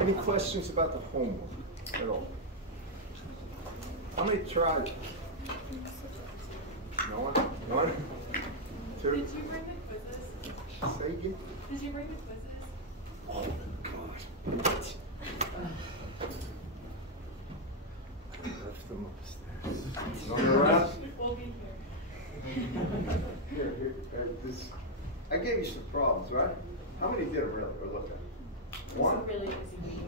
Any questions about the homework at all? How many tried? No one? One? Two? Did you bring the quizzes? Say again? Did you bring the quizzes? Oh my gosh. I left them upstairs. On the left? We'll be here. Here, this. I gave you some problems, right? How many did it really? Or look at? One? Really easy.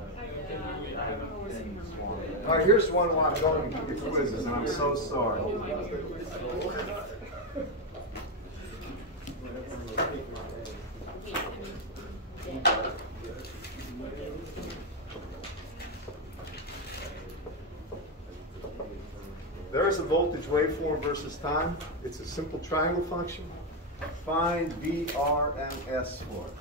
All right, here's one while I'm going to give you quizzes, and I'm so sorry. There is a voltage waveform versus time. It's a simple triangle function. Find VRMS for it.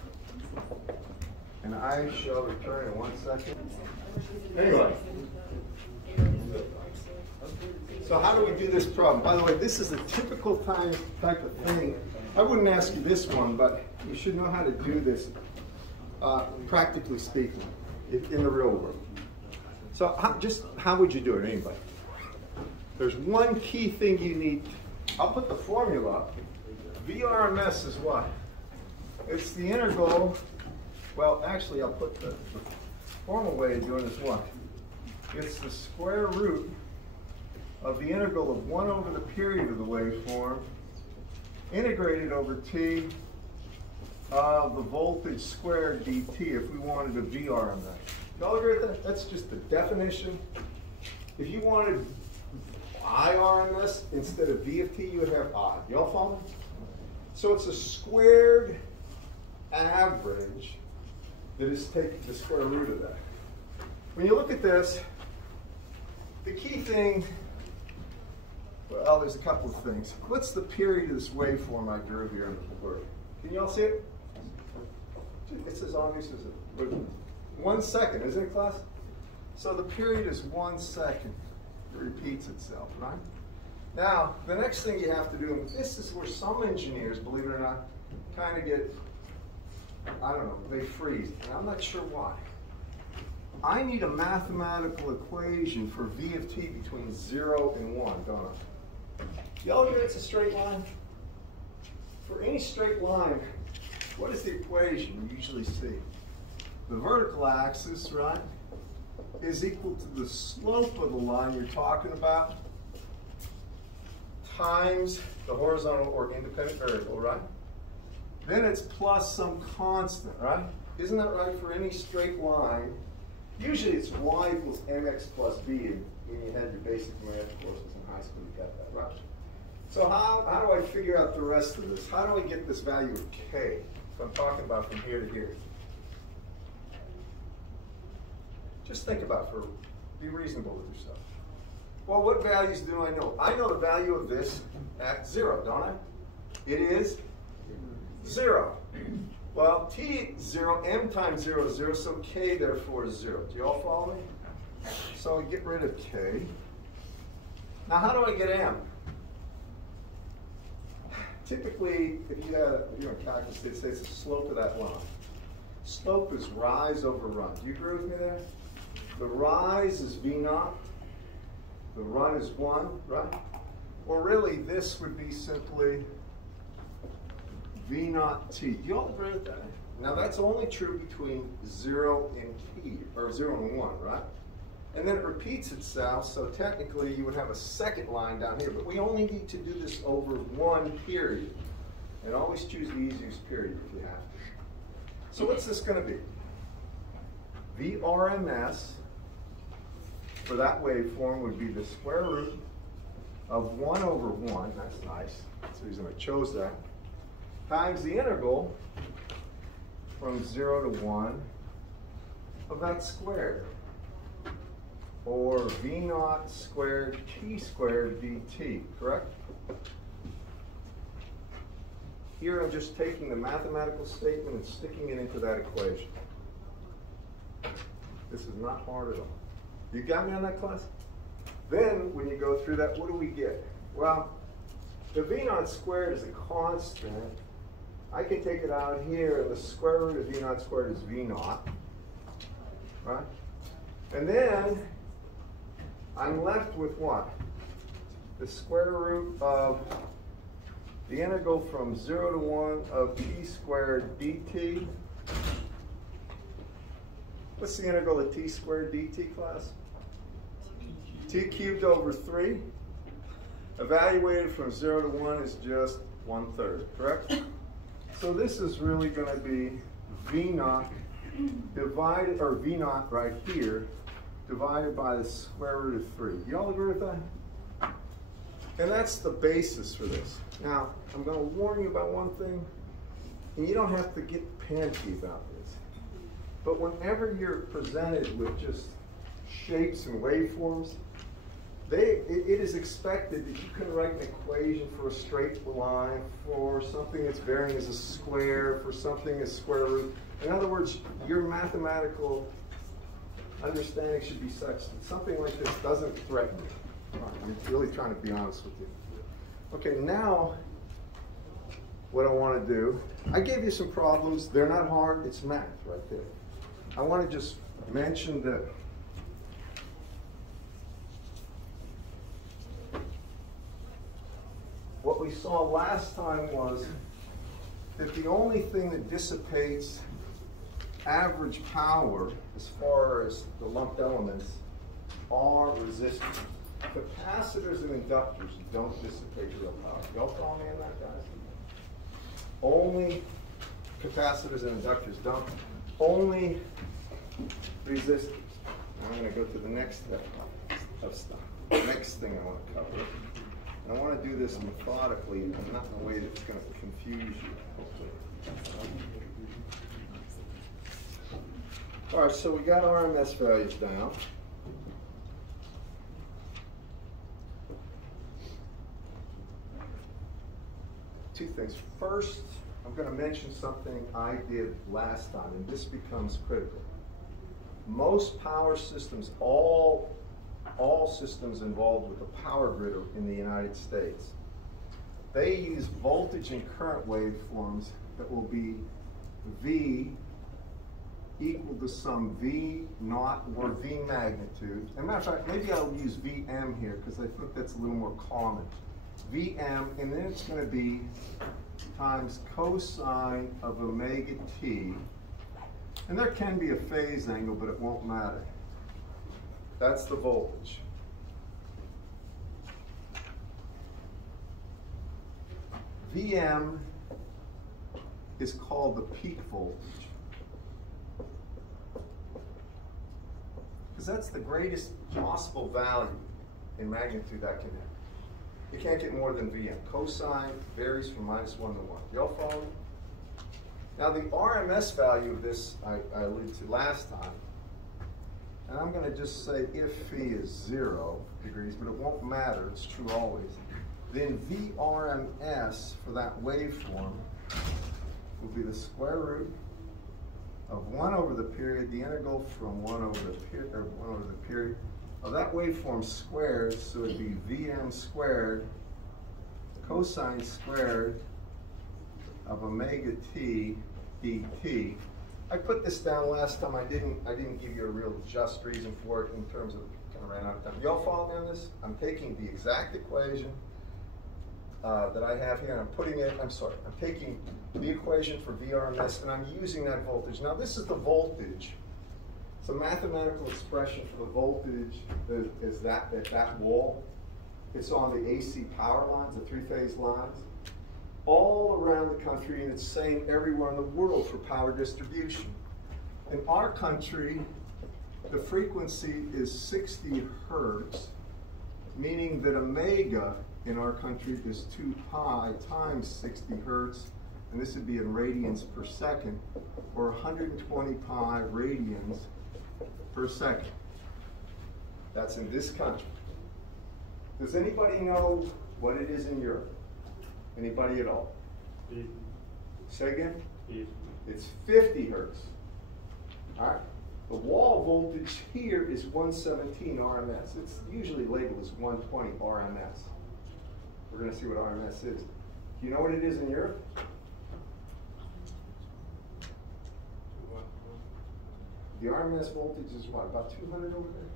And I shall return in 1 second. Anyway. So how do we do this problem? By the way, this is a typical type of thing. I wouldn't ask you this one, but you should know how to do this, practically speaking, in the real world. So how would you do it, anybody? There's one key thing you need. I'll put the formula up. VRMS is what? It's the integral. Well, actually, I'll put the formal way of doing it is what? It's the square root of the integral of 1 over the period of the waveform integrated over t of the voltage squared dt if we wanted a VRMS. Y'all agree with that? That's just the definition. If you wanted IRMS instead of V of t, you would have I. Y'all follow me? So it's a squared average that is taking the square root of that. When you look at this, the key thing, well, there's a couple of things. What's the period of this waveform I drew here in the blur? Can you all see it? It's as obvious as it. 1 second, isn't it, class? So the period is 1 second. It repeats itself, right? Now, the next thing you have to do, and this is where some engineers, believe it or not, kind of get, I don't know, they freeze. And I'm not sure why. I need a mathematical equation for V of t between 0 and 1, don't I? Y'all agree it's a straight line? For any straight line, what is the equation you usually see? The vertical axis, right, is equal to the slope of the line you're talking about times the horizontal or independent variable, right? Then it's plus some constant, right? Isn't that right for any straight line? Usually it's y equals mx plus b, and when you had your basic math courses in high school, you got that, right? So how do I figure out the rest of this? How do I get this value of k? So I'm talking about from here to here. Just think about it, be reasonable with yourself. Well, what values do I know? I know the value of this at 0, don't I? It is 0. Well, t 0, m times 0 is 0, so k therefore is 0. Do you all follow me? So I get rid of k. Now how do I get m? Typically, if you had a calculus, they'd say it's the slope of that line. Slope is rise over run. Do you agree with me there? The rise is V naught. The run is 1, right? Or really, this would be simply V naught t. Do you all agree with that? Now that's only true between 0 and t, or 0 and 1, right? And then it repeats itself, so technically you would have a second line down here, but we only need to do this over 1 period. And always choose the easiest period if you have to. So what's this going to be? VRMS for that waveform would be the square root of 1 over 1, that's nice, that's the reason I chose that, times the integral from 0 to 1 of that squared, or V naught squared t squared dt, correct? Here I'm just taking the mathematical statement and sticking it into that equation. This is not hard at all. You got me on that, class? Then, when you go through that, what do we get? Well, the V naught squared is a constant. I can take it out here, and the square root of V naught squared is V naught. right? And then I'm left with what? The square root of the integral from 0 to 1 of t squared dt. What's the integral of t squared dt, class? T cubed over 3. Evaluated from 0 to 1 is just 1/3, correct? So this is really going to be V naught divided, or V naught right here, divided by the square root of 3. You all agree with that? And that's the basis for this. Now, I'm going to warn you about one thing, and you don't have to get panicky about this. But whenever you're presented with just shapes and waveforms, it is expected that you can write an equation for a straight line, for something that's varying as a square, for something as square root. In other words, your mathematical understanding should be such that something like this doesn't threaten you. I'm really trying to be honest with you. Okay, now what I want to do, I gave you some problems. They're not hard. It's math right there. I want to just mention that what we saw last time was that the only thing that dissipates average power as far as the lumped elements are resistors. Capacitors and inductors don't dissipate real power. Y'all follow me on that, guys? Only capacitors and inductors don't. Only resistors. Now I'm going to go to the next step of stuff. The next thing I want to cover. And I want to do this methodically and not in a way that's going to confuse you, hopefully. All right, so we got RMS values down. Two things. First, I'm going to mention something I did last time, and this becomes critical. Most power systems, all systems involved with a power grid in the United States, they use voltage and current waveforms that will be V equal to some V naught or V magnitude. As a matter of fact, maybe I'll use Vm here because I think that's a little more common. Vm, and then it's going to be times cosine of omega t. And there can be a phase angle, but it won't matter. That's the voltage. Vm is called the peak voltage, because that's the greatest possible value in magnitude that can have. You can't get more than Vm. Cosine varies from -1 to 1. Y'all follow me? Now the RMS value of this I alluded to last time, and I'm going to just say if phi is 0 degrees, but it won't matter, it's true always, then VRMS for that waveform will be the square root of 1 over the period, the integral from 1 over the period of that waveform squared, so it'd be Vm squared cosine squared of omega t dt. I put this down last time. I didn't give you a real just reason for it in terms of kind of ran out of time. Y'all follow me on this? I'm taking the exact equation that I have here, and I'm putting it, I'm taking the equation for VRMS, and I'm using that voltage. Now this is the voltage. It's a mathematical expression for the voltage is that at that wall. It's on the AC power lines, the three-phase lines, all around the country, and it's the same everywhere in the world for power distribution. In our country, the frequency is 60 hertz, meaning that omega in our country is 2 pi times 60 hertz, and this would be in radians per second, or 120 pi radians per second. That's in this country. Does anybody know what it is in Europe? Anybody at all? Say again? It's 50 hertz. All right. The wall voltage here is 117 RMS. It's usually labeled as 120 RMS. We're going to see what RMS is. Do you know what it is in Europe? the RMS voltage is what, about 200 over there?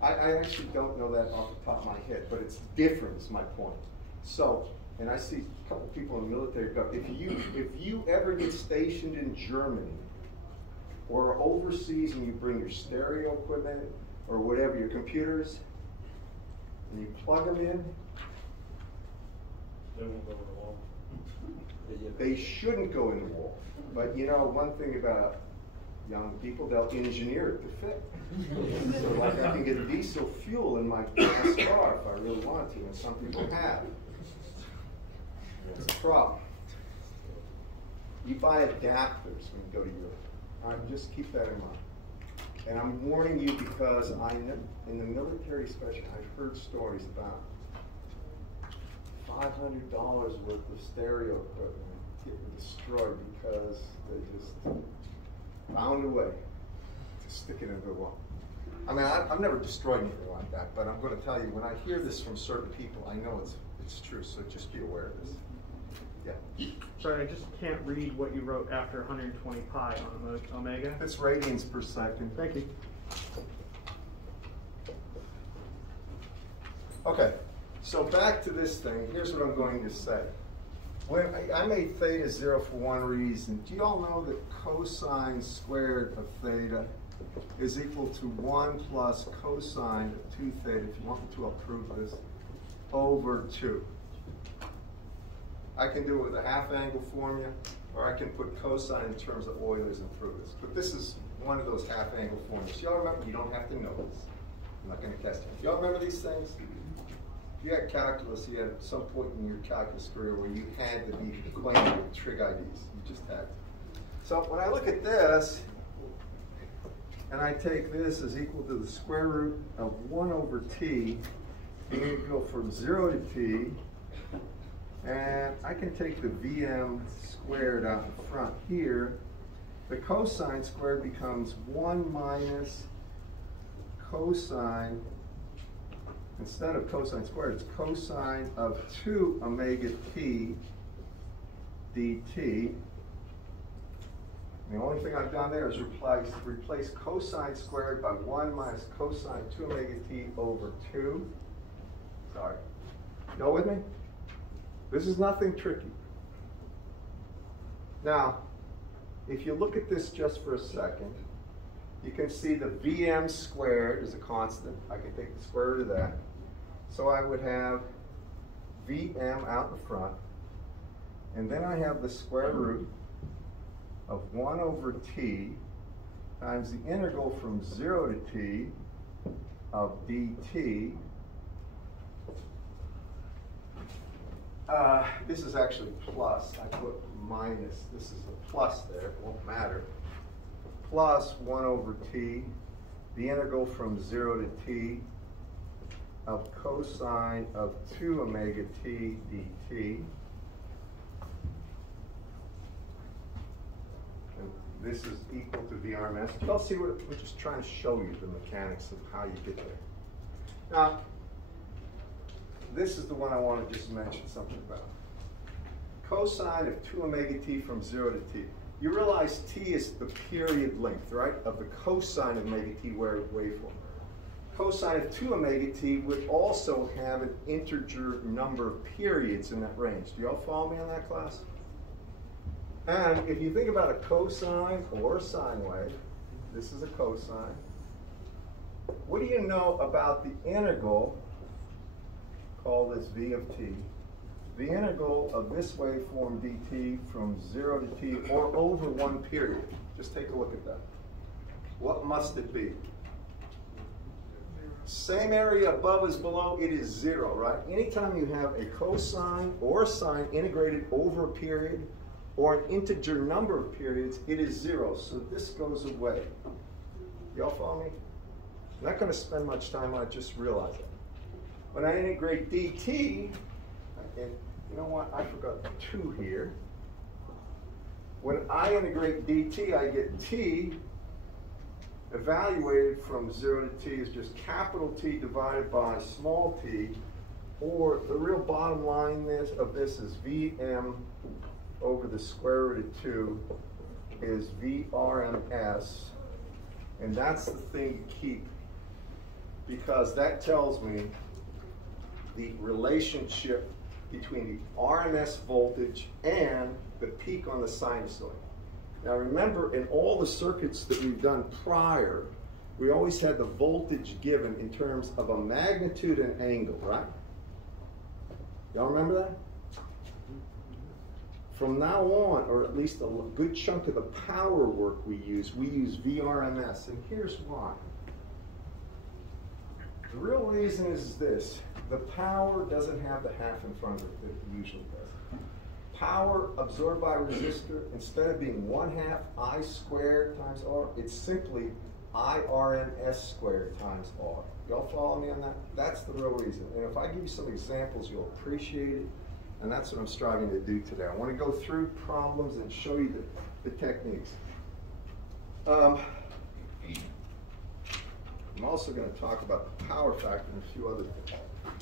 I actually don't know that off the top of my head, but it's different is my point. So, and I see a couple people in the military go, if you ever get stationed in Germany or overseas and you bring your stereo equipment or whatever, your computers, and you plug them in, They won't go over the wall. they shouldn't go in the wall. But you know, one thing about young people, they'll engineer it to fit. So like I can get diesel fuel in my gas car if I really want to, and some people have. It's a problem. You buy adapters when you go to Europe. All right, just keep that in mind. And I'm warning you because I know in the military especially, I've heard stories about $500 worth of stereo equipment getting destroyed because they just found a way to stick it into the wall. I mean, I've never destroyed anything like that, but I'm going to tell you, when I hear this from certain people, I know it's true, so just be aware of this. Yeah. Sorry, I just can't read what you wrote after 120 pi on the omega. It's radians per second. Thank you. Okay, so back to this thing. Here's what I'm going to say. When I made theta 0 for one reason. Do you all know that cosine squared of theta is equal to 1 plus cosine of 2 theta, if you want me to, I'll prove this, over 2. I can do it with a half angle formula, or I can put cosine in terms of Euler's and prove this. But this is one of those half angle formulas. Y'all remember, you don't have to know this. I'm not going to test you. Y'all remember these things? If you had calculus, you had some point in your calculus career where you had to be acquainted with trig IDs. You just had to. So when I look at this, and I take this as equal to the square root of 1 over t, and you go from 0 to t, and I can take the Vm squared out in front here. The cosine squared becomes 1 minus cosine, instead of cosine squared, it's cosine of 2 omega t dt. And the only thing I've done there is replace cosine squared by 1 minus cosine 2 omega t over 2. Sorry. Go with me? This is nothing tricky. Now, if you look at this just for a second, you can see the Vm squared is a constant. I can take the square root of that. So I would have Vm out in front, and then I have the square root of 1 over t times the integral from 0 to t of dt. This is actually plus. I put minus. This is a plus there. It won't matter. Plus 1 over t, the integral from 0 to t of cosine of 2 omega t dt. And this is equal to the RMS. Y'all see what we're just trying to show you the mechanics of how you get there. Now, this is the one I want to just mention something about. Cosine of 2 omega t from 0 to t. You realize t is the period length, right, of the cosine of omega t waveform. Cosine of 2 omega t would also have an integer number of periods in that range. Do y'all follow me on that, class? And if you think about a cosine or a sine wave, this is a cosine. What do you know about the integral? Call this v of t. The integral of this waveform dt from 0 to t, or over one period. Just take a look at that. What must it be? Same area above as below, it is 0, right? Anytime you have a cosine or a sine integrated over a period, or an integer number of periods, it is 0. So this goes away. Y'all follow me? I'm not going to spend much time on it, just realize it. When I integrate dt, and you know what, I forgot 2 here. When I integrate dt, I get t evaluated from 0 to t is just capital T divided by small t, or the real bottom line of this is Vm over the square root of 2 is Vrms And that's the thing to keep, because that tells me the relationship between the RMS voltage and the peak on the sinusoid. Now remember, in all the circuits that we've done prior, we always had the voltage given in terms of a magnitude and angle, right? Y'all remember that? From now on, or at least a good chunk of the power work we use VRMS, and here's why. The real reason is this: the power doesn't have the half in front of it that it usually does. Power absorbed by a resistor, instead of being 1/2 I squared times R, it's simply IRMS squared times R. Y'all follow me on that? That's the real reason. And if I give you some examples, you'll appreciate it. And that's what I'm striving to do today. I want to go through problems and show you the techniques. I'm also going to talk about the power factor and a few other things.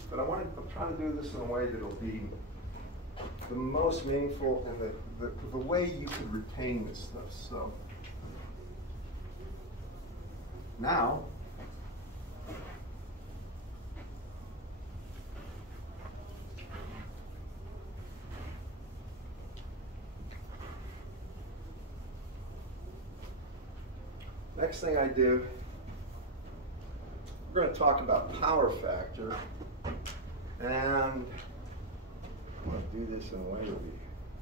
But I'm trying to do this in a way that will be the most meaningful and the way you can retain this stuff. So now, next thing I do, we're going to talk about power factor, and I'm going to do this in a way that will be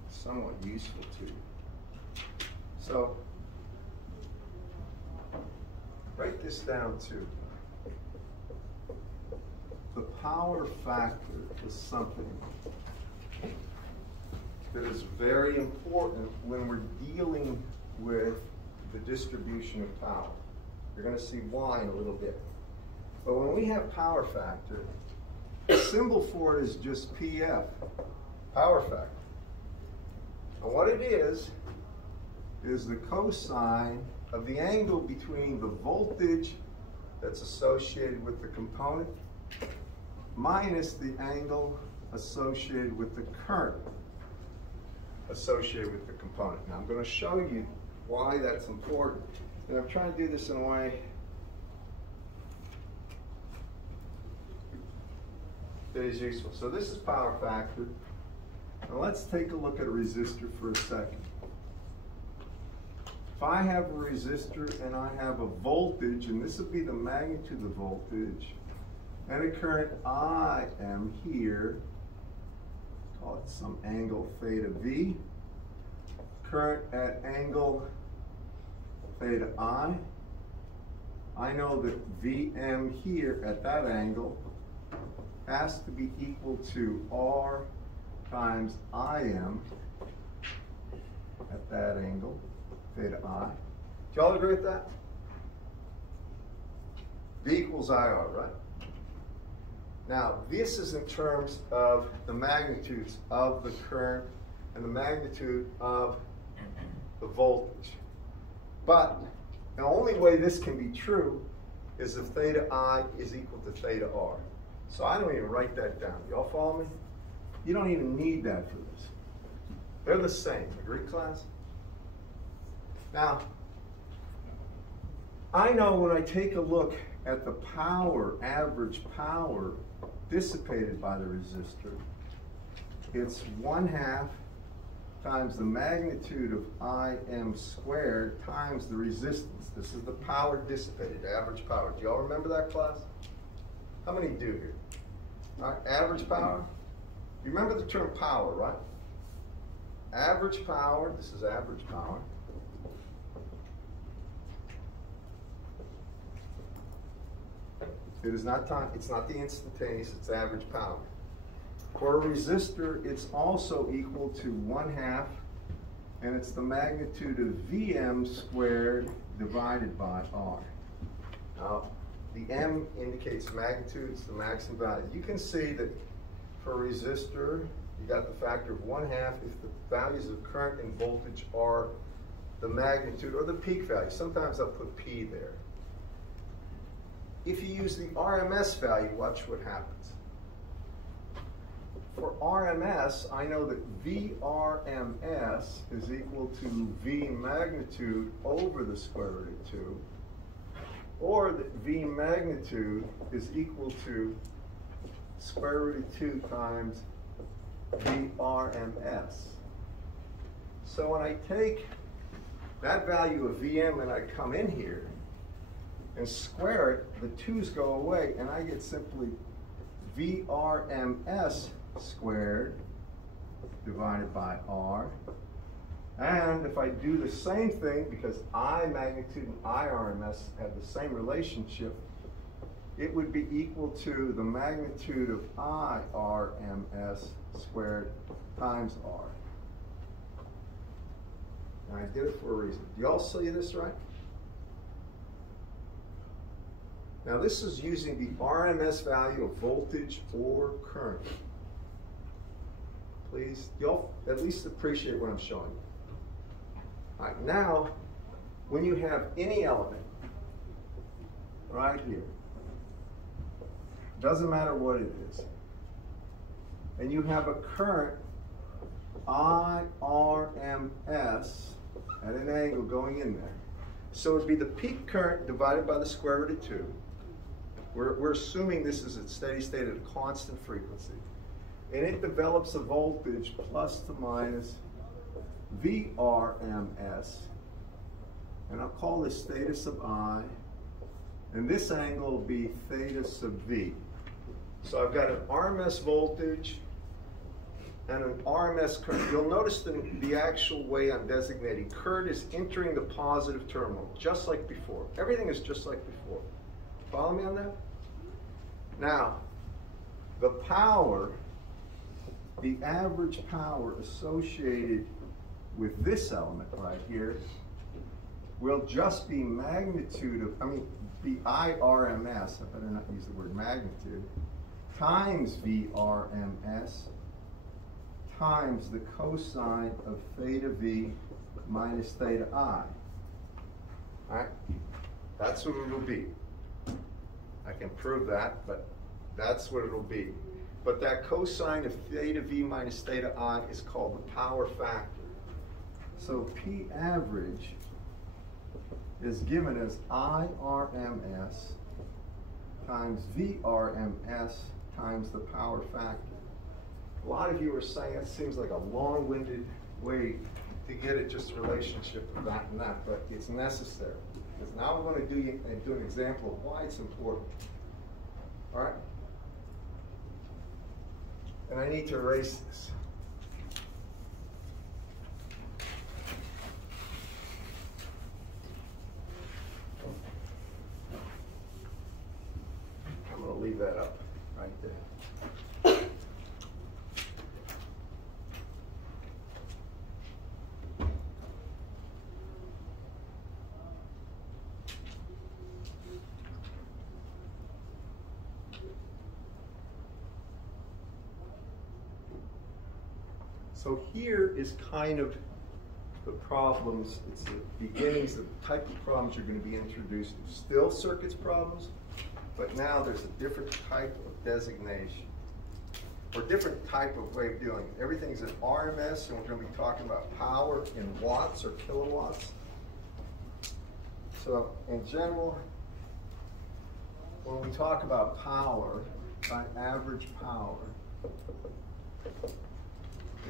somewhat useful to you. So, write this down too. The power factor is something that is very important when we're dealing with the distribution of power. You're going to see why in a little bit. But when we have power factor, the symbol for it is just PF, power factor. And what it is the cosine of the angle between the voltage that's associated with the component minus the angle associated with the current associated with the component. Now I'm going to show you why that's important. And I'm trying to do this in a way that is useful. So this is power factor. Now let's take a look at a resistor for a second. If I have a resistor and I have a voltage, and this would be the magnitude of the voltage, and a current I am here, call it some angle theta V, current at angle theta I know that Vm here at that angle has to be equal to R times Im at that angle, theta I. Do y'all agree with that? V equals IR, right? Now, this is in terms of the magnitudes of the current and the magnitude of the voltage. But the only way this can be true is if theta I is equal to theta R. So I don't even write that down. Y'all follow me? You don't even need that for this. They're the same. Agree, class? Now, I know when I take a look at the power, average power dissipated by the resistor, it's 1/2 times the magnitude of Im squared times the resistance. This is the power dissipated, average power. Do y'all remember that, class? How many do here? All right, average power. You remember the term power, right? Average power, this is average power. It is not time, it's not the instantaneous, it's average power. For a resistor, it's also equal to 1/2, and it's the magnitude of Vm squared divided by R. Now, the M indicates magnitude, it's the maximum value. You can see that for a resistor, you got the factor of 1/2 if the values of current and voltage are the magnitude or the peak value. Sometimes I'll put P there. If you use the RMS value, watch what happens. For RMS, I know that VRMS is equal to V magnitude over the square root of 2. or that V magnitude is equal to square root of 2 times VRMS. So when I take that value of Vm and I come in here and square it, the 2's go away, and I get simply VRMS squared divided by R. And if I do the same thing, because I magnitude and I RMS have the same relationship, it would be equal to the magnitude of I RMS squared times R. And I did it for a reason. Do y'all see this right? Now this is using the RMS value of voltage or current. Please, y'all at least appreciate what I'm showing you. All right, now, when you have any element right here, doesn't matter what it is, and you have a current IRMS at an angle going in there. So it'd be the peak current divided by the square root of 2. We're assuming this is at steady state at a constant frequency. And it develops a voltage plus to minus VRMS. And I'll call this theta sub I. And this angle will be theta sub V. So I've got an RMS voltage and an RMS current. You'll notice the actual way I'm designating current is entering the positive terminal, just like before. Everything is just like before. Follow me on that? Now, the power, the average power associated with this element right here will just be magnitude of, the IRMS, I better not use the word magnitude, times VRMS times the cosine of theta V minus theta I. All right? That's what it'll be. I can prove that, but that's what it'll be. But that cosine of theta V minus theta I is called the power factor. So P average is given as IRMS times VRMS times the power factor. A lot of you are saying it seems like a long-winded way to get at just a relationship of that and that, but it's necessary. Because now we're going to do an example of why it's important. All right? And I need to erase this. I'm going to leave that up right there. So here is kind of the problems, it's the beginnings of the type of problems you're going to be introduced to. Still circuits problems, but now there's a different type of designation, or different type of way of doing it. Everything's in RMS, and we're going to be talking about power in watts or kilowatts. So in general, when we talk about power, by average power,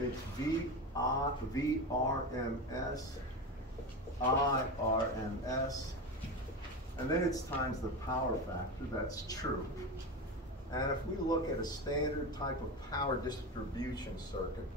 it's VRMS, IRMS, and then it's times the power factor. That's true. And if we look at a standard type of power distribution circuit,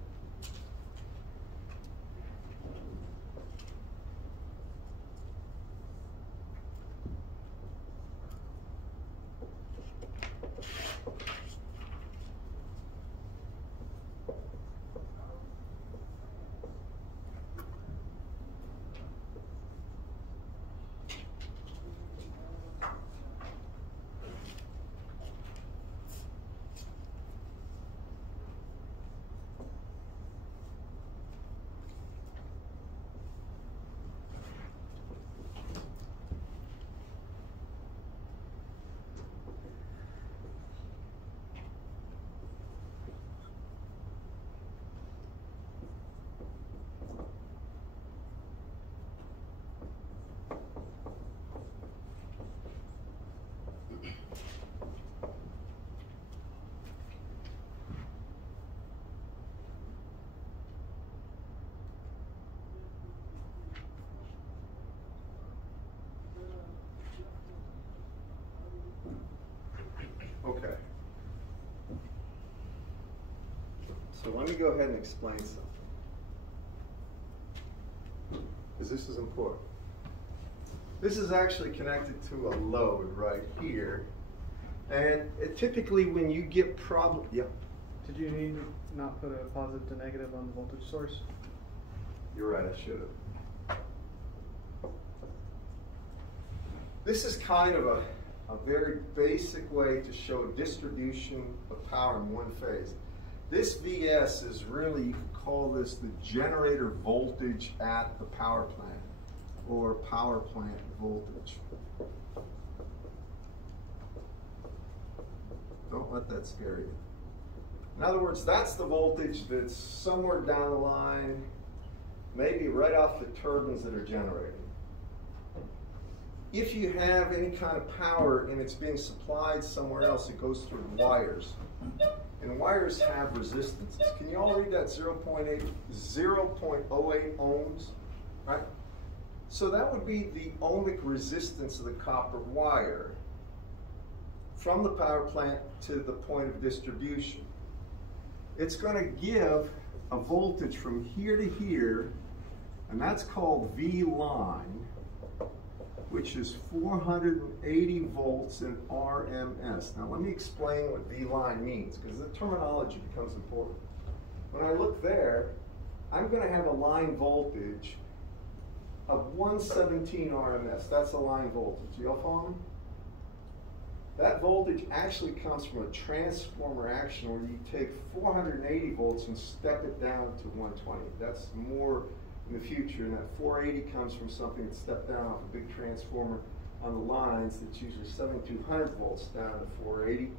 go ahead and explain something. Because this is important. This is actually connected to a load right here. And typically when you get yeah. Did you need to not put a positive to negative on the voltage source? You're right, I should have. This is kind of a very basic way to show a distribution of power in one phase. This VS is really, you could call this the generator voltage at the power plant, or power plant voltage. Don't let that scare you. In other words, that's the voltage that's somewhere down the line, maybe right off the turbines that are generating. If you have any kind of power and it's being supplied somewhere else, it goes through wires. And wires have resistances. Can you all read that 0.08 ohms, right? So that would be the ohmic resistance of the copper wire from the power plant to the point of distribution. It's going to give a voltage from here to here, and that's called V line, which is 480 volts in RMS. Now let me explain what V line means, because the terminology becomes important. When I look there, I'm going to have a line voltage of 117 RMS. That's a line voltage. You all follow me? That voltage actually comes from a transformer action where you take 480 volts and step it down to 120. That's more in the future, and that 480 comes from something that's stepped down off a big transformer on the lines that's usually 7200 volts down to 480,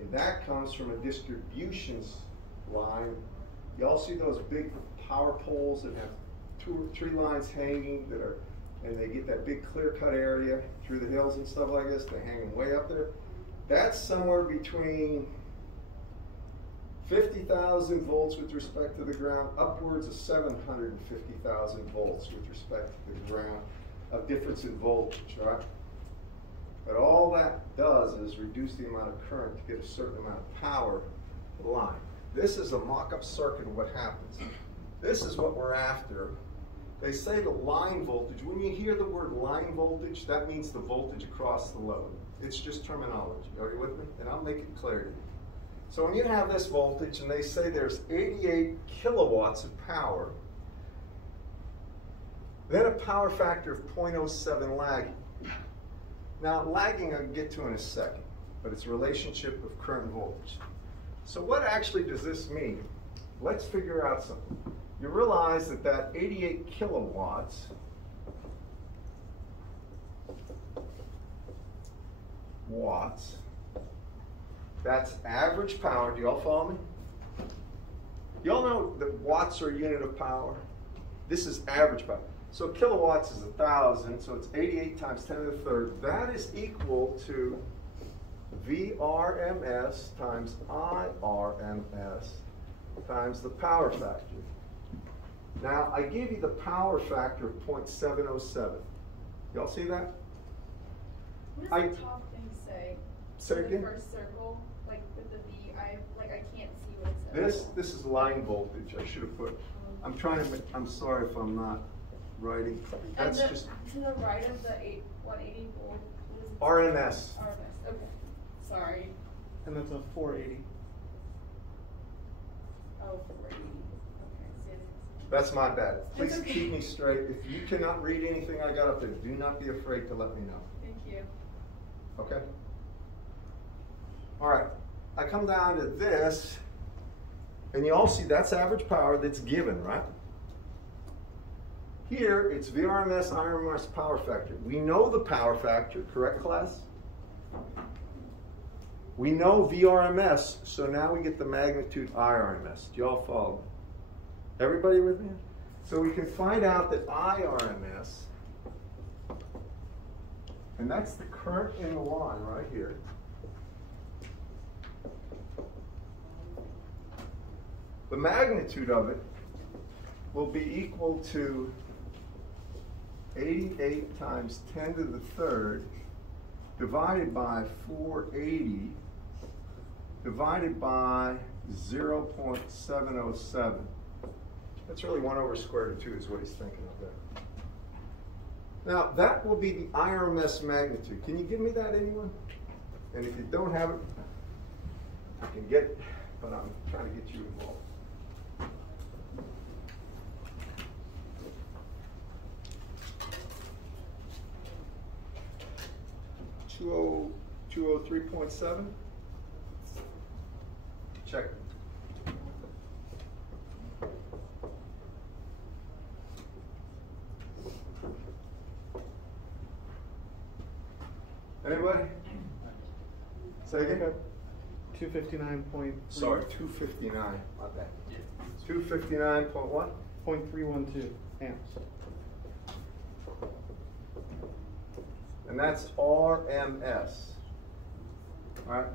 and that comes from a distributions line. You all see those big power poles that have 2 or 3 lines hanging that are, and they get that big clear-cut area through the hills and stuff like this. They hang them way up there. That's somewhere between 50,000 volts with respect to the ground, upwards of 750,000 volts with respect to the ground, of difference in voltage, right? But all that does is reduce the amount of current to get a certain amount of power to the line. This is a mock-up circuit of what happens. This is what we're after. They say the line voltage. When you hear the word line voltage, that means the voltage across the load. It's just terminology. Are you with me? And I'll make it clear to you. So when you have this voltage and they say there's 88 kilowatts of power, then a power factor of 0.07 lagging. Now lagging I'll get to in a second, but it's a relationship of current and voltage. So what actually does this mean? Let's figure out something. You realize that that 88 kilowatts watts, that's average power. Do you all follow me? You all know that watts are a unit of power? This is average power. So kilowatts is 1,000, so it's 88 times 10 to the third. That is equal to VRMS times IRMS times the power factor. Now, I gave you the power factor of 0.707. Y'all see that? What does the top thing say? Say again? The first circle, like with the V, I can't see what it says. This is line voltage. I should have put. I'm trying to. I'm sorry if I'm not writing. That's and just to the right of the 180 volt. RMS. RMS. Okay. Sorry. And that's a 480. Oh, 480. Okay. That's my bad. Please okay. keep me straight. If you cannot read anything I got up there, do not be afraid to let me know. Thank you. Okay? All right. I come down to this, and you all see that's average power that's given, right? Here, it's VRMS, IRMS power factor. We know the power factor, correct, class? We know VRMS, so now we get the magnitude IRMS. Do you all follow? Everybody with me? So we can find out that IRMS, and that's the current in the line right here. The magnitude of it will be equal to 88 times 10 to the third divided by 480 divided by 0.707. That's really 1 over square root of 2 is what he's thinking of there. Now, that will be the IRMS magnitude. Can you give me that, anyone? And if you don't have it, I can get it, but I'm trying to get you involved. Oh, 203.7. Check. Anybody? Say again? 259.3. Sorry, 259. My bad. 259 point what? 0.312 amps. And that's RMS. All right?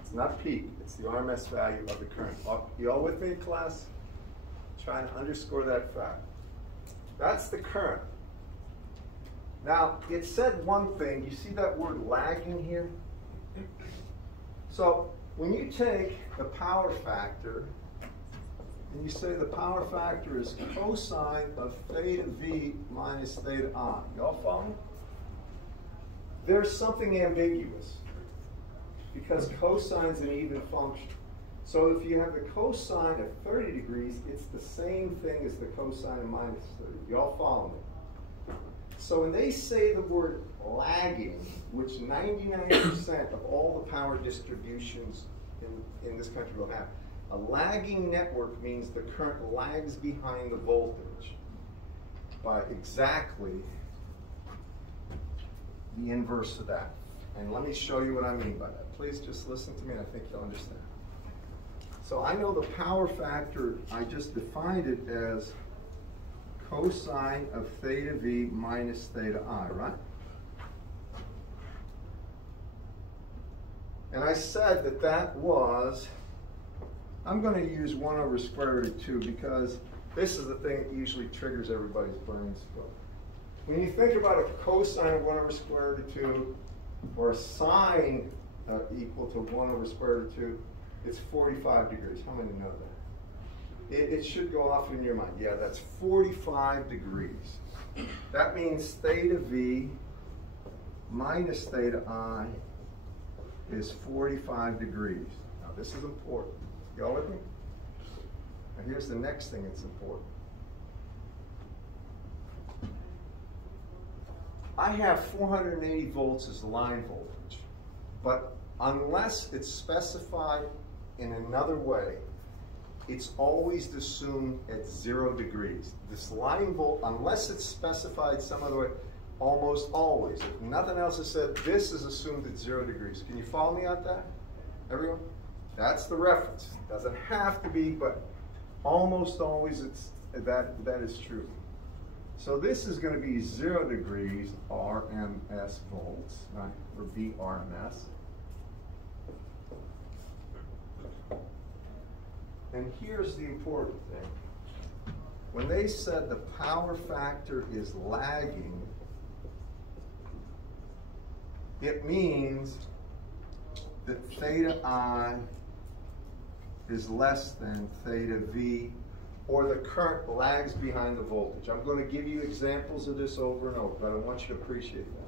It's not peak, it's the RMS value of the current. You all with me, class? Trying to underscore that fact. That's the current. Now, it said one thing. You see that word lagging here? So, when you take the power factor, and you say the power factor is cosine of theta V minus theta I. Y'all follow me? There's something ambiguous, because cosine is an even function. So if you have the cosine of 30 degrees, it's the same thing as the cosine of minus 30. Y'all follow me? So when they say the word lagging, which 99% of all the power distributions in this country will have, a lagging network means the current lags behind the voltage by exactly the inverse of that. And let me show you what I mean by that. Please just listen to me and I think you'll understand. So I know the power factor, I just defined it as cosine of theta V minus theta I, right? And I said that that was, I'm going to use 1 over square root of 2 because this is the thing that usually triggers everybody's brains. When you think about a cosine of 1 over square root of 2 or a sine equal to 1 over square root of 2, it's 45 degrees. How many know that? It should go off in your mind. Yeah, that's 45 degrees. That means theta V minus theta I is 45 degrees. Now this is important. Y'all with me? Now here's the next thing that's important. I have 480 volts as line voltage, but unless it's specified in another way, it's always assumed at 0 degrees. This line volt, unless it's specified some other way, almost always, if nothing else is said, this is assumed at 0 degrees. Can you follow me on that, everyone? That's the reference. Doesn't have to be, but almost always that is true. So this is going to be 0 degrees RMS volts, right, or VRMS. And here's the important thing. When they said the power factor is lagging, it means that theta I is less than theta V, or the current lags behind the voltage. I'm going to give you examples of this over and over, but I want you to appreciate that.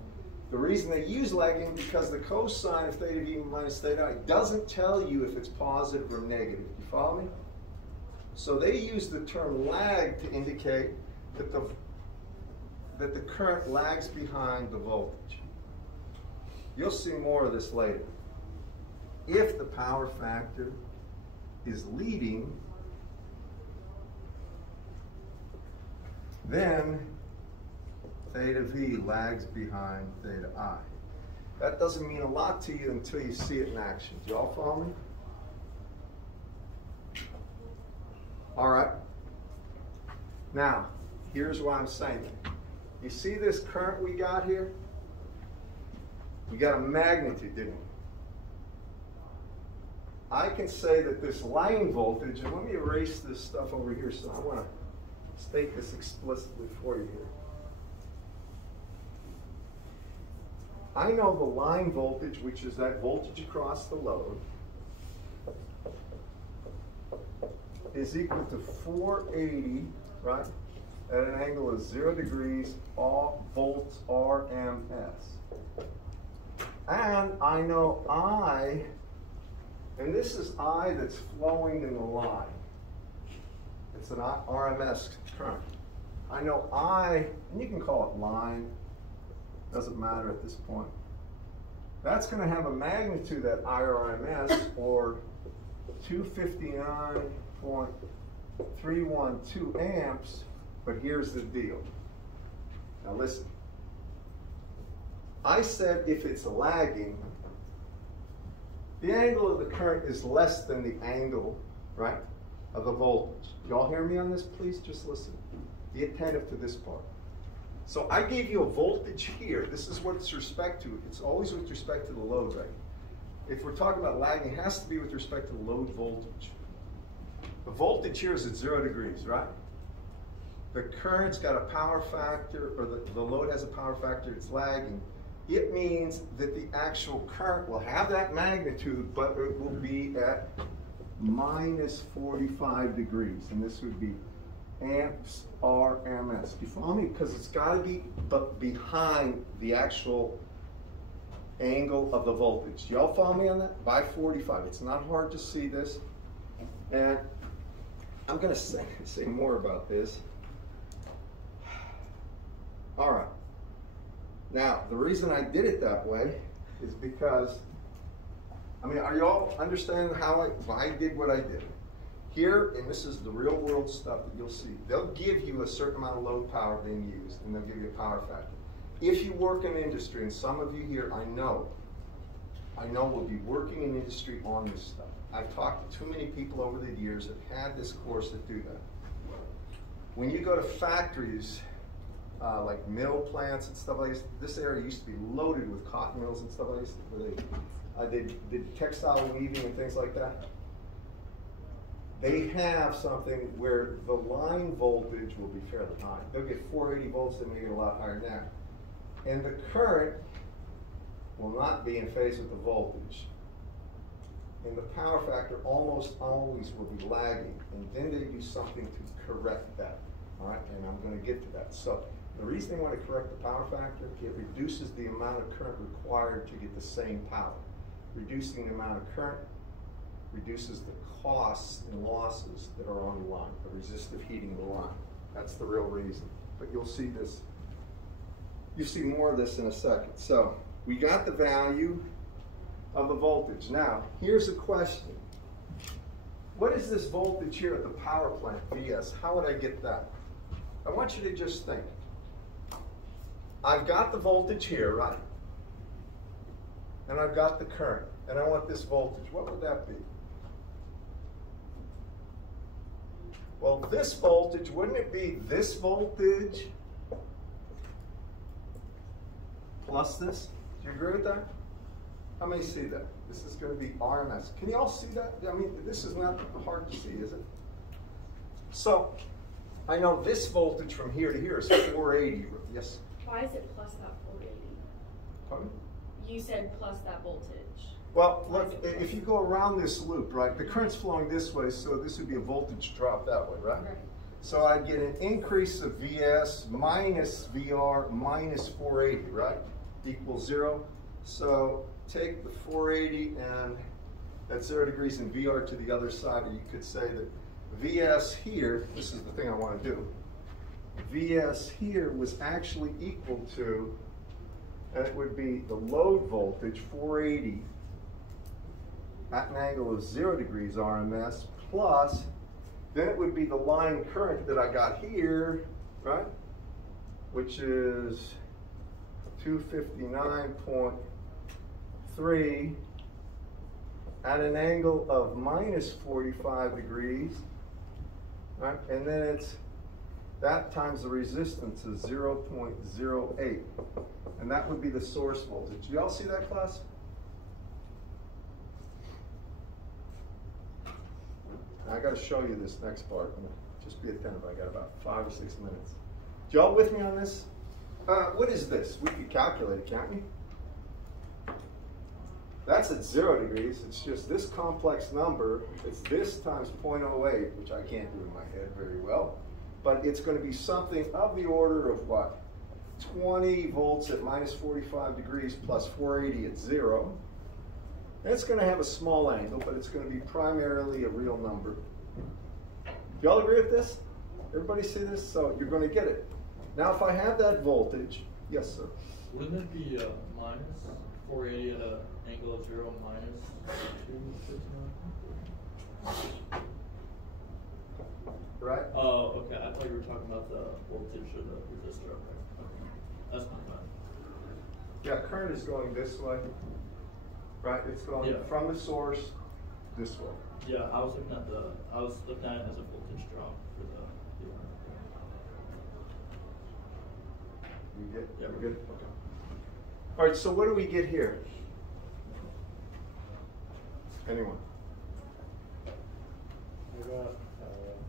The reason they use lagging because the cosine of theta V minus theta I doesn't tell you if it's positive or negative. Do you follow me? So they use the term lag to indicate that the current lags behind the voltage. You'll see more of this later. If the power factor is leading, then theta V lags behind theta I. That doesn't mean a lot to you until you see it in action. Do y'all follow me? All right. Now, here's what I'm saying. You see this current we got here? We got a magnitude, didn't we? I can say that this line voltage, and let me erase this stuff over here so I want to state this explicitly for you here. I know the line voltage, which is that voltage across the load, is equal to 480, right, at an angle of 0 degrees, all volts RMS. And I know I, and this is I that's flowing in the line. It's an RMS current. I know I, and you can call it line, doesn't matter at this point. That's going to have a magnitude at IRMS, or 259.312 amps, but here's the deal. Now listen. I said if it's lagging, the angle of the current is less than the angle, right, of the voltage. Y'all hear me on this? Please just listen. Be attentive to this part. So I gave you a voltage here. This is what it's respect to. It's always with respect to the load, right? If we're talking about lagging, it has to be with respect to the load voltage. The voltage here is at 0 degrees, right? The current's got a power factor, or the load has a power factor, it's lagging. It means that the actual current will have that magnitude, but it will be at minus 45 degrees, and this would be amps RMS. Do you follow me? Because it's got to be behind the actual angle of the voltage. Do y'all follow me on that? By 45. It's not hard to see this. And I'm going to say more about this. All right. Now, the reason I did it that way is because, I mean, are y'all understanding how I did what I did? Here, and this is the real world stuff that you'll see, they'll give you a certain amount of load power being used, and they'll give you a power factor. If you work in industry, and some of you here I know will be working in industry on this stuff. I've talked to too many people over the years that had this course that do that. When you go to factories, like mill plants and stuff like this area used to be loaded with cotton mills and stuff like this, where they did textile weaving and things like that. They have something where the line voltage will be fairly high. They'll get 480 volts, they may get a lot higher than that. And the current will not be in phase with the voltage. And the power factor almost always will be lagging. And then they do something to correct that. All right, and I'm going to get to that. So the reason they want to correct the power factor, it reduces the amount of current required to get the same power. Reducing the amount of current reduces the costs and losses that are on the line, the resistive heating of the line. That's the real reason. But you'll see this. You'll see more of this in a second. So we got the value of the voltage. Now, here's a question. What is this voltage here at the power plant, VS? How would I get that? I want you to just think. I've got the voltage here, right? And I've got the current, and I want this voltage. What would that be? Well, this voltage, wouldn't it be this voltage plus this? Do you agree with that? How many see that? This is going to be RMS. Can you all see that? I mean, this is not hard to see, is it? So, I know this voltage from here to here is 480. Yes? Why is it plus that 480? Pardon? You said plus that voltage. Well, look, if you go around this loop, right, the current's flowing this way, so this would be a voltage drop that way, right? Right. So I'd get an increase of VS minus VR minus 480, right, equals 0. So take the 480 and that's 0 degrees in VR to the other side, or you could say that VS here, this is the thing I want to do, VS here was actually equal to, and it would be the load voltage, 480, at an angle of 0 degrees RMS, plus, then it would be the line current that I got here, right, which is 259.3 at an angle of minus 45 degrees, right, and then it's that times the resistance is 0.08, and that would be the source voltage. Do y'all see that, class? I got to show you this next part. Just be attentive. I got about 5 or 6 minutes. Y'all with me on this? What is this? We could calculate it, can't we? That's at 0 degrees. It's just this complex number. It's this times 0.08, which I can't do in my head very well. But it's going to be something of the order of what? 20 volts at minus 45 degrees plus 480 at 0. And it's going to have a small angle, but it's going to be primarily a real number. Do y'all agree with this? Everybody see this? So you're going to get it. Now if I have that voltage, yes sir? Wouldn't it be minus 480 at an angle of 0 minus 269? Right? Oh, okay. I thought you were talking about the voltage of the resistor. Okay. That's not bad. Yeah, current is going this way. Right? It's going from the source this way. Yeah, I was looking at it as a voltage drop for the You get? Yeah, we're good? Okay. All right, so what do we get here? Anyone? I got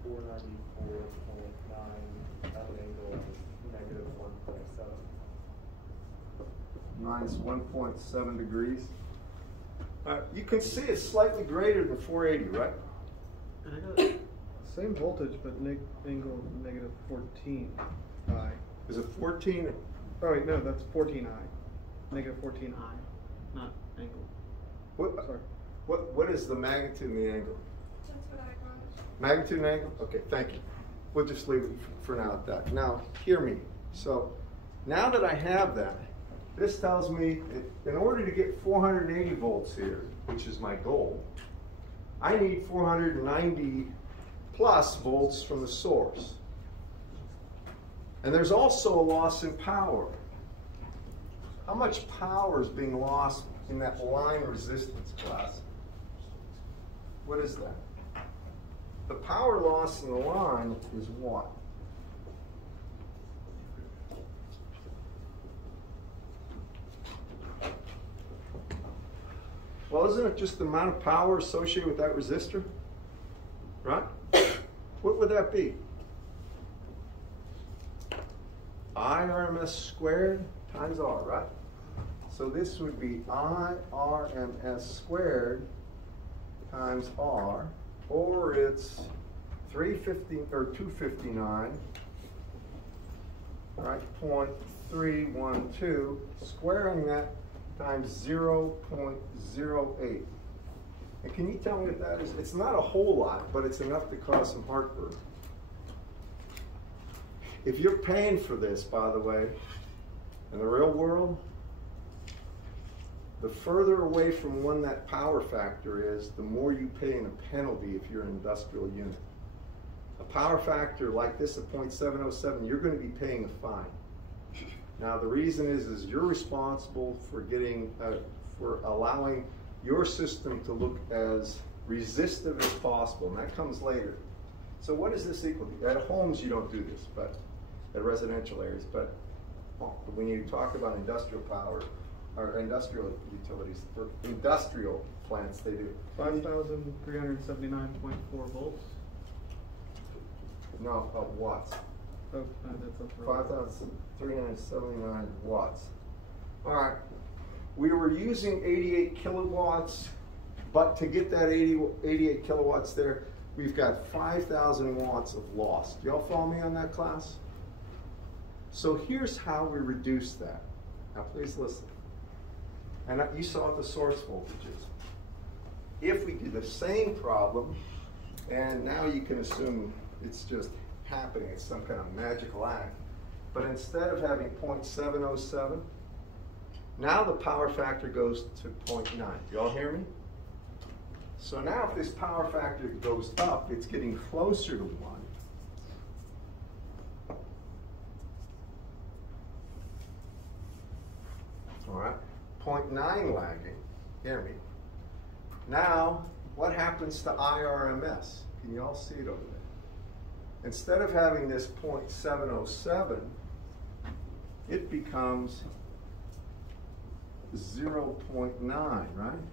494.9 at an angle of negative 1.7. Minus 1.7 degrees. You can see it's slightly greater than 480, right? And I got same voltage, but angle negative 14 I. Is it 14? Oh wait, no, that's 14 I. Negative 14 I, not angle. What? Sorry. What is the magnitude and the angle? That's what I got. Magnitude and angle? Okay, thank you. We'll just leave it for now at that. Now, hear me. So, now that I have that, this tells me in order to get 480 volts here, which is my goal, I need 490 plus volts from the source. And there's also a loss in power. How much power is being lost in that line resistance class? What is that? The power loss in the line is what? Well, isn't it just the amount of power associated with that resistor? Right? What would that be? IRMS squared times R, right? So this would be IRMS squared times R, or it's 350 or 259, right? 0.312, squaring that times 0.08. And can you tell me what that is? It's not a whole lot, but it's enough to cause some heartburn. If you're paying for this, by the way, in the real world, the further away from one that power factor is, the more you pay in a penalty if you're an industrial unit. A power factor like this at 0.707, you're going to be paying a fine. Now the reason is you're responsible for for allowing your system to look as resistive as possible, and that comes later. So what is this equal to? At homes you don't do this, but at residential areas. But when you talk about industrial power or industrial utilities, or industrial plants, they do 5,379.4 volts. No, watts. Oh, that's up for 5,379 watts. All right. We were using 88 kilowatts, but to get that 88 kilowatts there, we've got 5,000 watts of loss. Do y'all follow me on that, class? So here's how we reduce that. Now please listen. And you saw the source voltages. If we do the same problem, and now you can assume it's just happening, it's some kind of magical act, but instead of having 0.707, now the power factor goes to 0.9. Do y'all hear me? So now if this power factor goes up, it's getting closer to 1. All right, 0.9 lagging, hear me. Now, what happens to IRMS? Can you all see it over there? Instead of having this 0.707, it becomes 0.9, right?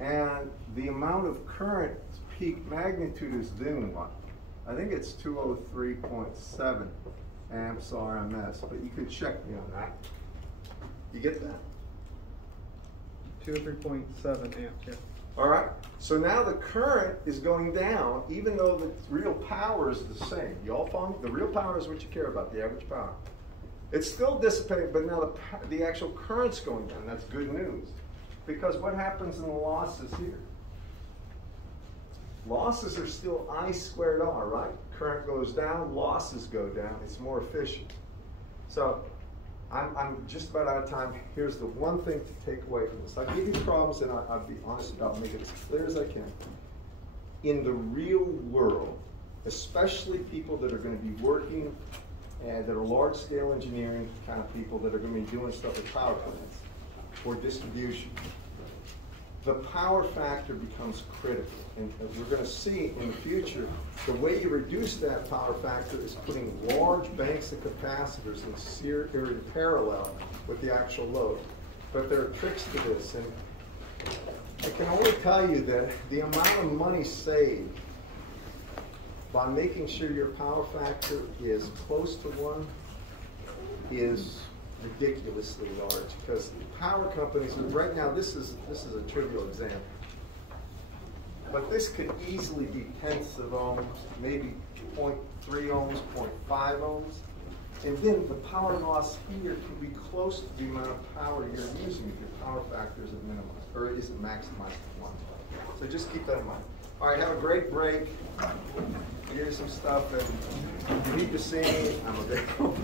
And the amount of current peak magnitude is then what? I think it's 203.7 amps RMS, but you could check me on that. You get that? 203.7 amps, yeah. All right, so now the current is going down, even though the real power is the same. You all follow me? The real power is what you care about, the average power. It's still dissipating, but now the actual current's going down. That's good news. Because what happens in the losses here? Losses are still I squared R, right? Current goes down, losses go down. It's more efficient. So I'm just about out of time. Here's the one thing to take away from this. I'll give you problems, and I'll be honest about making it as clear as I can. In the real world, especially people that are going to be working and that are large-scale engineering kind of people that are going to be doing stuff with power plants or distribution, the power factor becomes critical. And as we're going to see in the future, the way you reduce that power factor is putting large banks of capacitors in parallel with the actual load. But there are tricks to this, and I can only tell you that the amount of money saved by making sure your power factor is close to 1 is ridiculously large, because power companies, right now this is a trivial example, but this could easily be tenths of ohms, maybe 0.3 ohms, 0.5 ohms, and then the power loss here can be close to the amount of power you're using if your power factor isn't minimized, or it isn't maximized to 1. So just keep that in mind. All right, have a great break. Here's some stuff, and if you need to see me, I'm available.